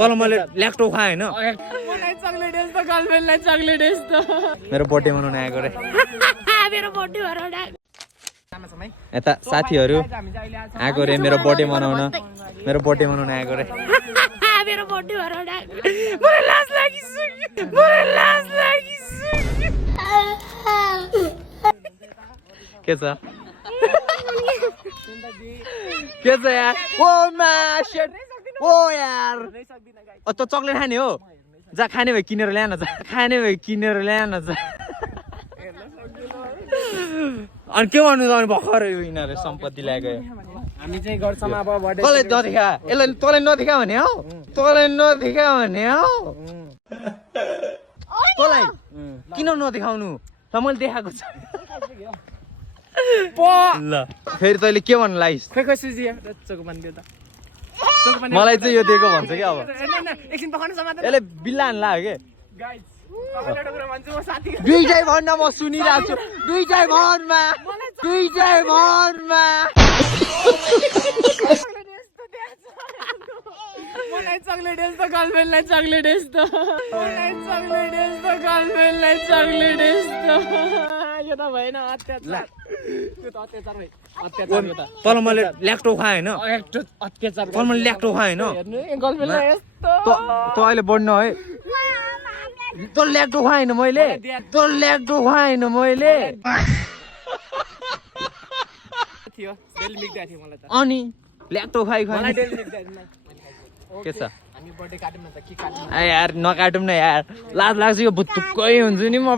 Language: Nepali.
तल मैले ल्याक्टो खाएँ होइन मलाई चक्लेट यस्तो गर्लफ्रेन्डलाई चक्लेट यस्तो मेरो बर्थडे मनाउन आएको रे मेरो बर्थडे भएर यता साथीहरू आएको रे मेरो बर्थडे मनाउन आएको रे मेरो बर्थडे भएर मलाई लाज लागिसक्यो के छ यार ओ मा शिट ओ यार त चक्लेट खाने हो जा खाने भए किनेर ल्यान जा अनि के भन्नु त अनि भर्खर यिनीहरूले सम्पत्ति ल्याएको हामी चाहिँ गर्छौँ अब बर्थडे कसले नदेखा यसलाई तँलाई नदेखा भने हौ तँलाई किन नदेखाउनु त मैले देखाएको छु ल फेरि तैँले के भन्नु लाइस खोइ सुजी चोको बन्दियो त मलाई चाहिँ यो दिएको भन्छ कि अब एकछिन पखाउनु समात्नु यसले बिल्ला हान्ला हो कि गाइस एउटा कुरा भन्छु म साथी दुईटै भन्न म सुनिरहेको छु दुईटै भनमा मलाई चक्लेट यस्तो गर्लफ्रेन्डलाई चक्लेट यस्तो यो त भएन अत्याचार यो त अत्याचार भयो अत्याचार यो त तल मैले ल्याक्टो खाएँ होइन अत्याचार तल मैले ल्याक्टो खाएँ होइन हेर्नु गर्लफ्रेन्डलाई यस्तो त अहिले बढ्न है तँ ल्याक्टो खाएन मैले थियो डेली मिक्दा थियो मलाई त अनि ल्याक्टो खाइ मलाई डेली मिक्दा के छ हामी बर्थडे काट्यौँ न त के काट्यौँ यार नकाटौँ न यार लाज लाग्छ यो भुत्तुक्कै हुन्छु नि म